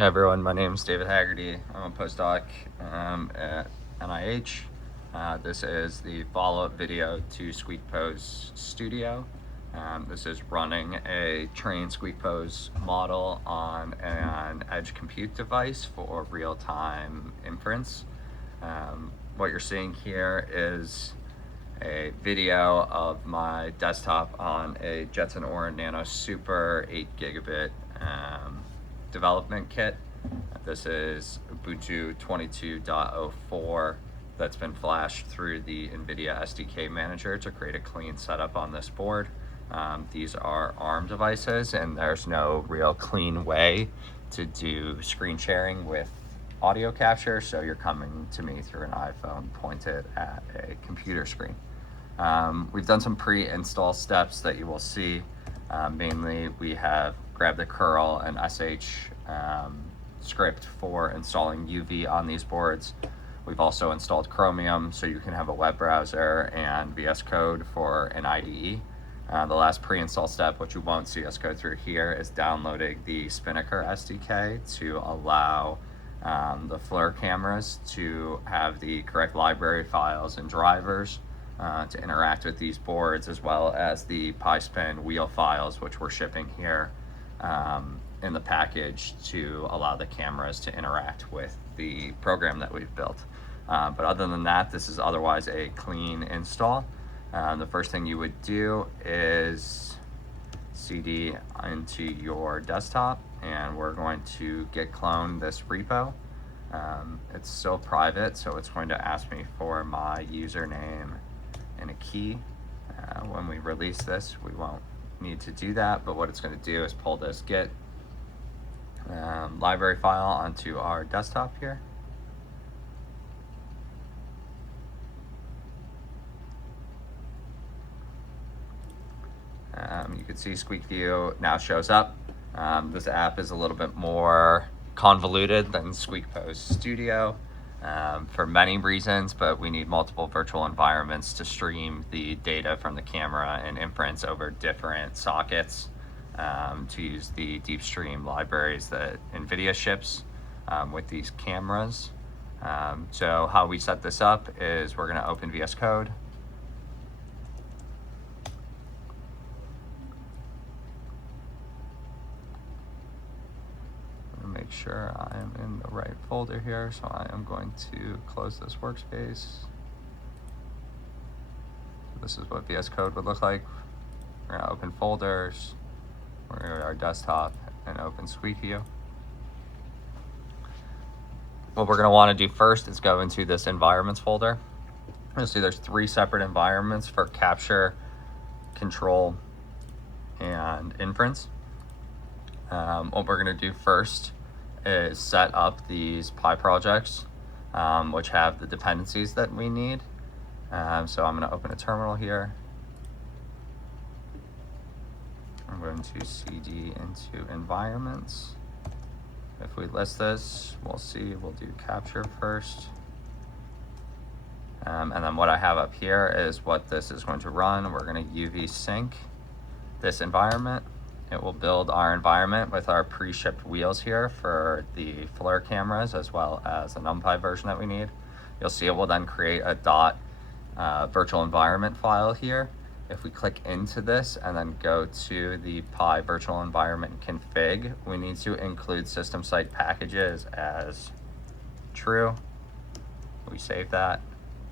Hey everyone, my name is David Haggerty. I'm a postdoc at NIH. This is the follow-up video to SqueakPose Studio. This is running a trained SqueakPose model on an edge compute device for real-time inference. What you're seeing here is a video of my desktop on a Jetson Aura Nano Super 8 gigabit development kit. This is Ubuntu 22.04 that's been flashed through the NVIDIA SDK manager to create a clean setup on this board. These are ARM devices, and there's no real clean way to do screen sharing with audio capture, so you're coming to me through an iPhone pointed at a computer screen. We've done some pre-install steps that you will see. Mainly, we have grabbed the curl and sh script for installing UV on these boards. We've also installed Chromium, so you can have a web browser and VS Code for an IDE. The last pre-install step, which you won't see us go through here, is downloading the Spinnaker SDK to allow the FLIR cameras to have the correct library files and drivers to interact with these boards, as well as the PySpin wheel files, which we're shipping here in the package to allow the cameras to interact with the program that we've built. But other than that, this is otherwise a clean install. The first thing you would do is CD into your desktop, and we're going to git clone this repo. It's still private, so it's going to ask me for my username and a key. When we release this, we won't need to do that, but what it's going to do is pull this git library file onto our desktop here. You can see SqueakView now shows up. This app is a little bit more convoluted than SqueakPose Studio for many reasons, but we need multiple virtual environments to stream the data from the camera and inference over different sockets to use the deep stream libraries that NVIDIA ships with these cameras. So how we set this up is we're going to open VS Code. Make sure I am in the right folder here, so I am going to close this workspace. This is what VS Code would look like. We're going to open folders, we're going to go to our desktop and open SqueakView. What we're going to want to do first is go into this environments folder. You'll see there's 3 separate environments for capture, control, and inference. What we're going to do first is set up these Pi projects, which have the dependencies that we need. So I'm going to open a terminal here. I'm going to cd into environments. If we list this, we'll see, we'll do capture first. And then what I have up here is what this is going to run. We're going to UV sync this environment. It will build our environment with our pre-shipped wheels here for the FLIR cameras, as well as the NumPy version that we need. You'll see it will then create a virtual environment file here. If we click into this and then go to the Pi virtual environment config, we need to include system site packages as true. We save that.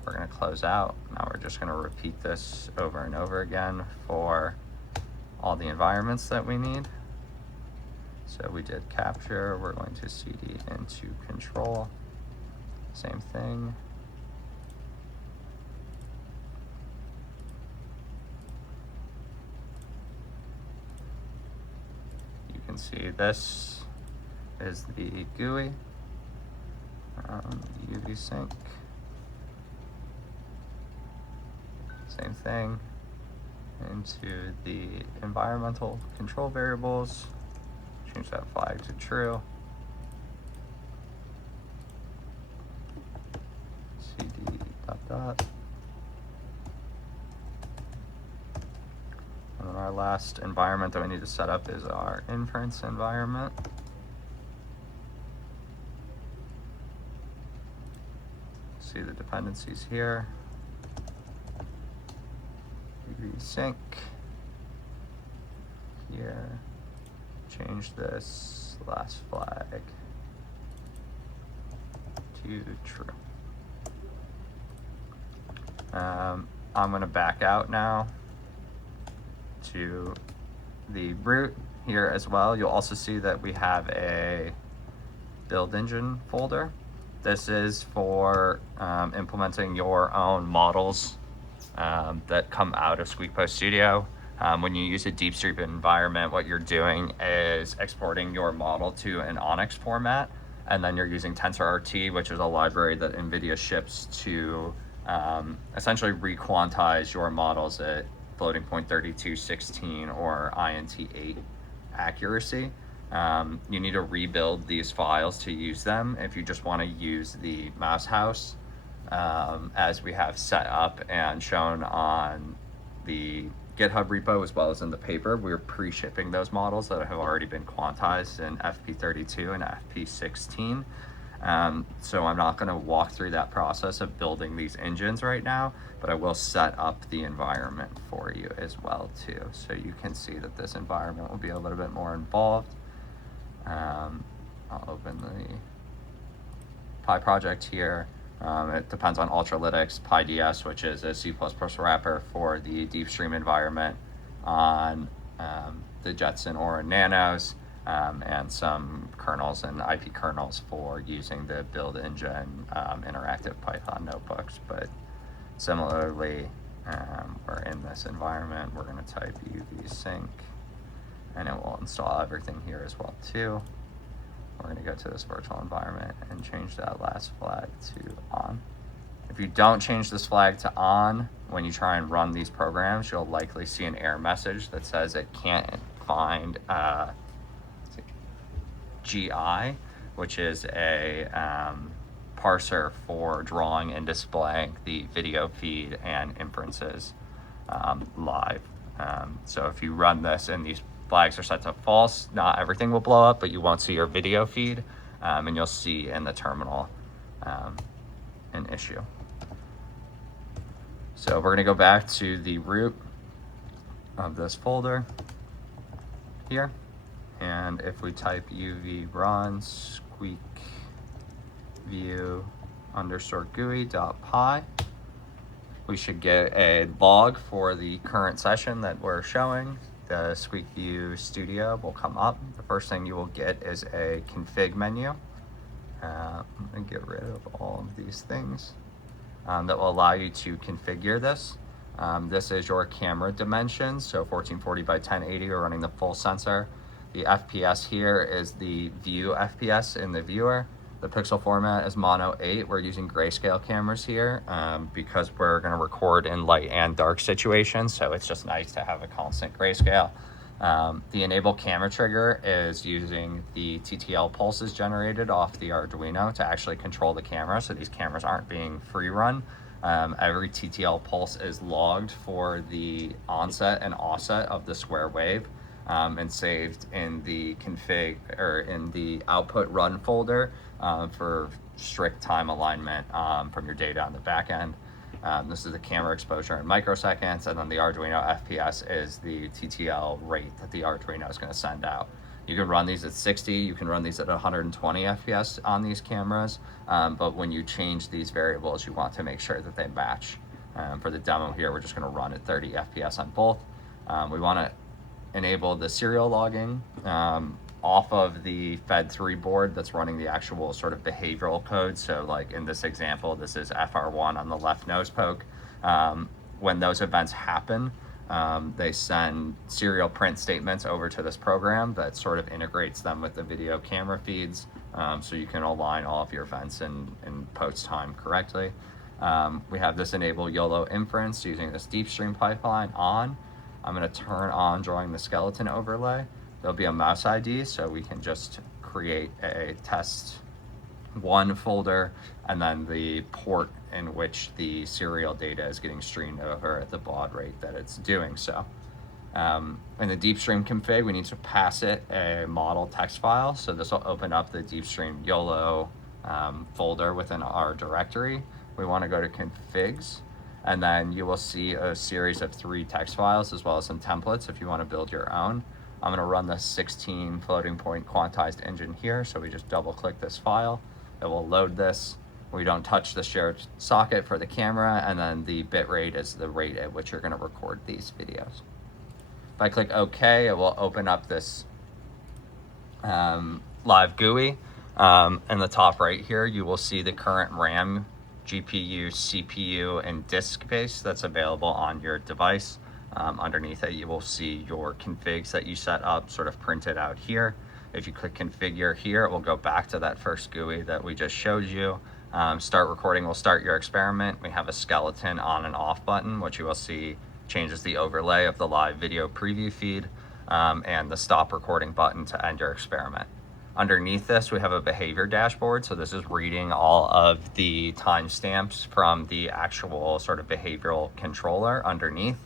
We're going to close out. Now we're just going to repeat this over and over again for all the environments that we need. So we did capture, we're going to cd into control, same thing. You can see this is the GUI, UV sync, same thing. Into the environmental control variables, change that flag to true. cd ... And then our last environment that we need to set up is our inference environment. See the dependencies here. Sync here. Change this last flag to true. I'm going to back out now to the root here as well. You'll also see that we have a build engine folder. This is for implementing your own models that come out of SqueakView Studio. When you use a deep stream environment, what you're doing is exporting your model to an Onyx format, and then you're using TensorRT, which is a library that NVIDIA ships to essentially re-quantize your models at floating point 3216 or INT8 accuracy. You need to rebuild these files to use them. If you just want to use the mouse house as we have set up and shown on the GitHub repo as well as in the paper, we're pre-shipping those models that have already been quantized in FP32 and FP16. So I'm not going to walk through that process of building these engines right now, but I will set up the environment for you as well too. So you can see that this environment will be a little bit more involved. I'll open the Pi project here. It depends on Ultralytics, PyDS, which is a C++ wrapper for the deep stream environment on the Jetson Aura Nanos, and some kernels and IP kernels for using the build engine interactive Python notebooks. But similarly, we're in this environment. We're going to type uv sync, and it will install everything here as well too. We're going to go to this virtual environment and change that last flag to on. If you don't change this flag to on, when you try and run these programs, you'll likely see an error message that says it can't find GI, which is a parser for drawing and displaying the video feed and inferences live. So if you run this and these flags are set to false, not everything will blow up, but you won't see your video feed, and you'll see in the terminal an issue. So we're going to go back to the root of this folder here, and if we type uv run SqueakView _GUI.py, we should get a log for the current session that we're showing. The SqueakView Studio will come up. The first thing you will get is a config menu. I'm going to get rid of all of these things that will allow you to configure this. This is your camera dimensions, so 1440 by 1080, we're running the full sensor. The FPS here is the view FPS in the viewer. The pixel format is mono 8. We're using grayscale cameras here because we're going to record in light and dark situations, so it's just nice to have a constant grayscale. The enable camera trigger is using the TTL pulses generated off the Arduino to actually control the camera, so these cameras aren't being free run. Every TTL pulse is logged for the onset and offset of the square wave and saved in the config or in the output run folder for strict time alignment from your data on the back end. This is the camera exposure in microseconds, and then the Arduino FPS is the TTL rate that the Arduino is going to send out. You can run these at 60, you can run these at 120 FPS on these cameras, but when you change these variables, you want to make sure that they match. For the demo here, we're just going to run at 30 FPS on both. We want to enable the serial logging off of the Fed3 board that's running the actual sort of behavioral code. So like in this example, this is FR1 on the left nose poke. When those events happen, they send serial print statements over to this program that sort of integrates them with the video camera feeds, so you can align all of your events in post time correctly. We have this enable YOLO inference using this deep stream pipeline on. I'm going to turn on drawing the skeleton overlay. There'll be a mouse ID, so we can just create a test1 folder and then the port in which the serial data is getting streamed over at the baud rate that it's doing so. In the deep stream config, we need to pass it a model text file. So this will open up the deep stream YOLO folder within our directory, we want to go to configs, and then you will see a series of 3 text files as well as some templates if you want to build your own. I'm going to run the 16 floating point quantized engine here, so we just double click this file. It will load this. We don't touch the shared socket for the camera, and then the bit rate is the rate at which you're going to record these videos. If I click OK, it will open up this live GUI. In the top right here, you will see the current RAM, GPU, CPU, and disk space that's available on your device. Underneath it, you will see your configs that you set up sort of printed out here. If you click configure here, it will go back to that first GUI that we just showed you. Start recording will start your experiment. We have a skeleton on and off button, which you will see changes the overlay of the live video preview feed, and the stop recording button to end your experiment. Underneath this, we have a behavior dashboard. So this is reading all of the timestamps from the actual sort of behavioral controller underneath.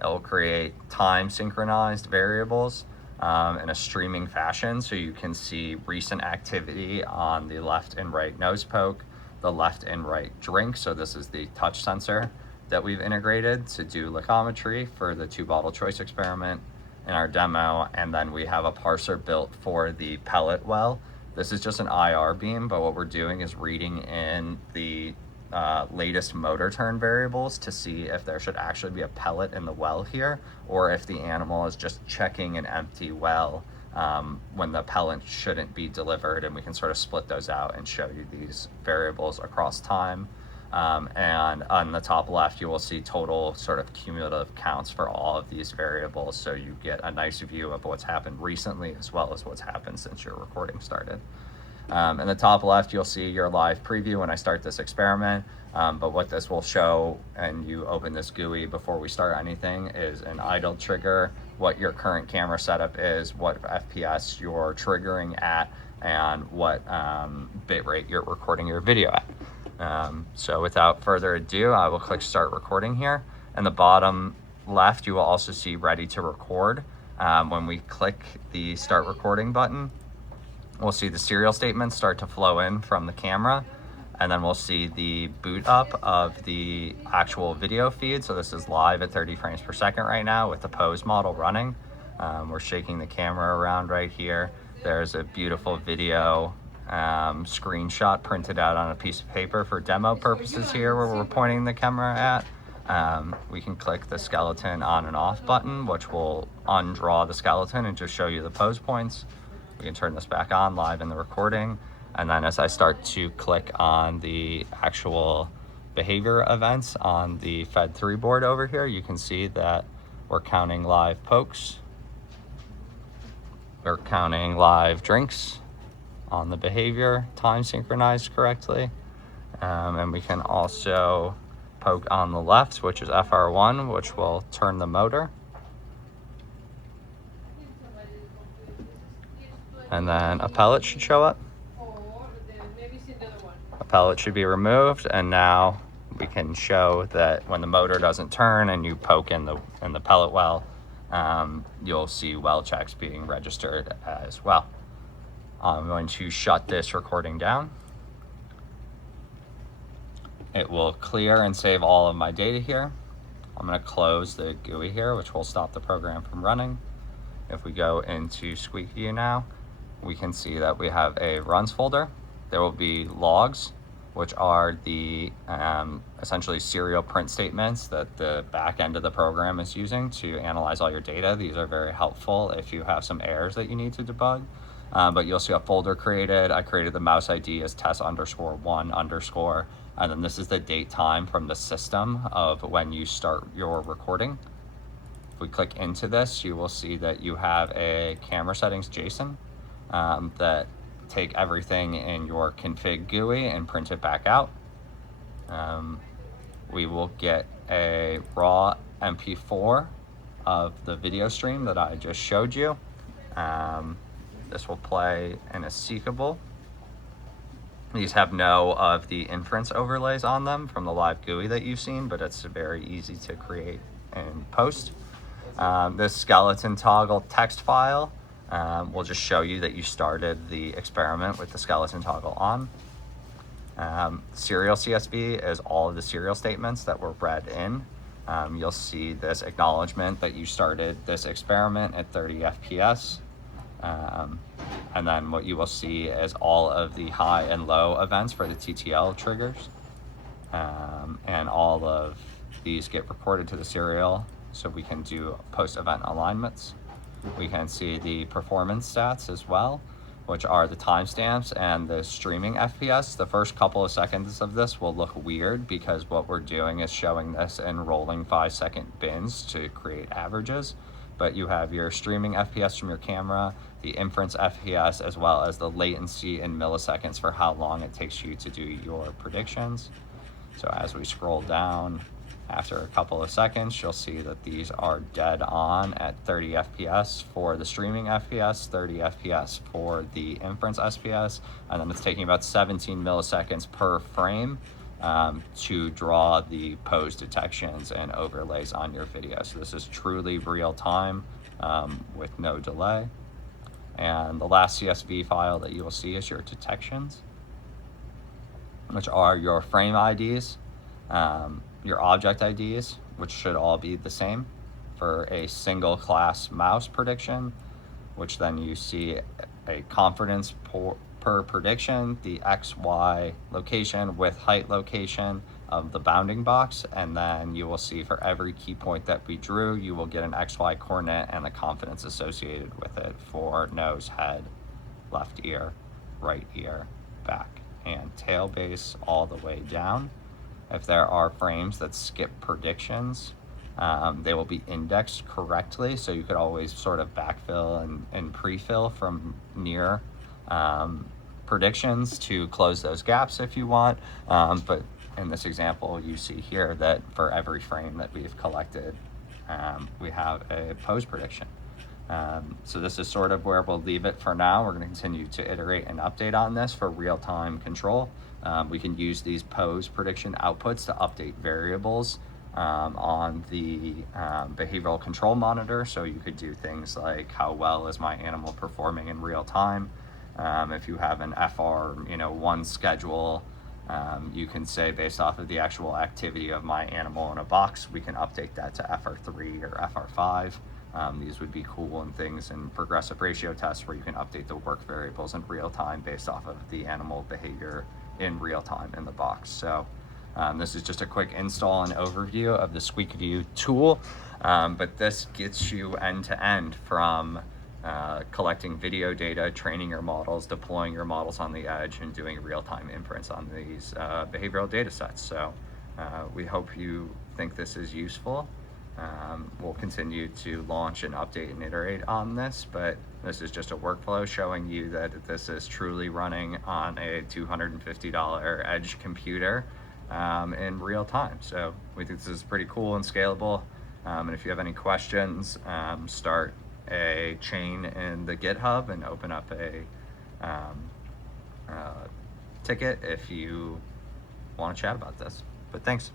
It will create time synchronized variables in a streaming fashion, so you can see recent activity on the left and right nose poke, the left and right drink. So this is the touch sensor that we've integrated to do lichometry for the 2-bottle choice experiment in our demo. And then we have a parser built for the pellet well. This is just an IR beam, but what we're doing is reading in the latest motor turn variables to see if there should actually be a pellet in the well here, or if the animal is just checking an empty well when the pellet shouldn't be delivered. And we can sort of split those out and show you these variables across time. And on the top left, you will see total sort of cumulative counts for all of these variables, so you get a nice view of what's happened recently as well as what's happened since your recording started. In the top left, you'll see your live preview when I start this experiment, but what this will show, and you open this GUI before we start anything, is an idle trigger, what your current camera setup is, what FPS you're triggering at, and what bit rate you're recording your video at. So without further ado, I will click start recording here. In the bottom left, you will also see ready to record. When we click the start recording button, we'll see the serial statements start to flow in from the camera, and then we'll see the boot up of the actual video feed. So this is live at 30 frames per second right now with the pose model running. We're shaking the camera around right here. There's a beautiful video screenshot printed out on a piece of paper for demo purposes here where we're pointing the camera at. We can click the skeleton on and off button, which will undraw the skeleton and just show you the pose points. We can turn this back on live in the recording. And then as I start to click on the actual behavior events on the Fed3 board over here, you can see that we're counting live pokes. We're counting live drinks on the behavior, time synchronized correctly. And we can also poke on the left, which is FR1, which will turn the motor. And then a pellet should show up. A pellet should be removed, and now we can show that when the motor doesn't turn and you poke in the pellet well, you'll see well checks being registered as well. I'm going to shut this recording down. It will clear and save all of my data here. I'm going to close the GUI here, which will stop the program from running. If we go into SqueakView now, we can see that we have a runs folder. There will be logs, which are the essentially serial print statements that the back end of the program is using to analyze all your data. These are very helpful if you have some errors that you need to debug. But you'll see a folder created. I created the mouse ID as test_1_, and then this is the date time from the system of when you start your recording. If we click into this, you will see that you have a camera settings JSON that take everything in your config GUI and print it back out. We will get a raw MP4 of the video stream that I just showed you. This will play in a seekable. These have no of the inference overlays on them from the live GUI that you've seen, but it's very easy to create and post. This skeleton toggle text file will just show you that you started the experiment with the skeleton toggle on. Serial CSV is all of the serial statements that were read in. You'll see this acknowledgement that you started this experiment at 30 FPS. And then what you will see is all of the high and low events for the TTL triggers. And all of these get recorded to the serial so we can do post-event alignments. We can see the performance stats as well, which are the timestamps and the streaming FPS. The first couple of seconds of this will look weird because what we're doing is showing this in rolling 5-second bins to create averages. But you have your streaming FPS from your camera, the inference FPS, as well as the latency in milliseconds for how long it takes you to do your predictions. So as we scroll down, after a couple of seconds, you'll see that these are dead on at 30 FPS for the streaming FPS, 30 FPS for the inference FPS, and then it's taking about 17 milliseconds per frame to draw the pose detections and overlays on your video. So this is truly real time with no delay. And the last CSV file that you will see is your detections, which are your frame IDs, your object IDs, which should all be the same for a single class mouse prediction, which then you see a confidence per prediction, the XY location with height location of the bounding box, and then you will see for every key point that we drew, you will get an XY coordinate and the confidence associated with it for nose, head, left ear, right ear, back, and tail base all the way down. If there are frames that skip predictions, they will be indexed correctly, so you could always sort of backfill and pre-fill from near predictions to close those gaps if you want. But in this example, you see here that for every frame that we've collected, we have a pose prediction. So this is sort of where we'll leave it for now. We're going to continue to iterate and update on this for real-time control. We can use these pose prediction outputs to update variables on the behavioral control monitor. So you could do things like, how well is my animal performing in real time? If you have an FR1 schedule, you can say based off of the actual activity of my animal in a box, we can update that to FR3 or FR5. These would be cool and things in progressive ratio tests where you can update the work variables in real time based off of the animal behavior in real time in the box. So this is just a quick install and overview of the SqueakView tool, but this gets you end to end from collecting video data, training your models, deploying your models on the edge, and doing real-time inference on these behavioral data sets. So we hope you think this is useful. We'll continue to launch and update and iterate on this, but this is just a workflow showing you that this is truly running on a $250 edge computer in real time. So we think this is pretty cool and scalable. And if you have any questions, start a chain in the GitHub and open up a ticket if you want to chat about this. But thanks.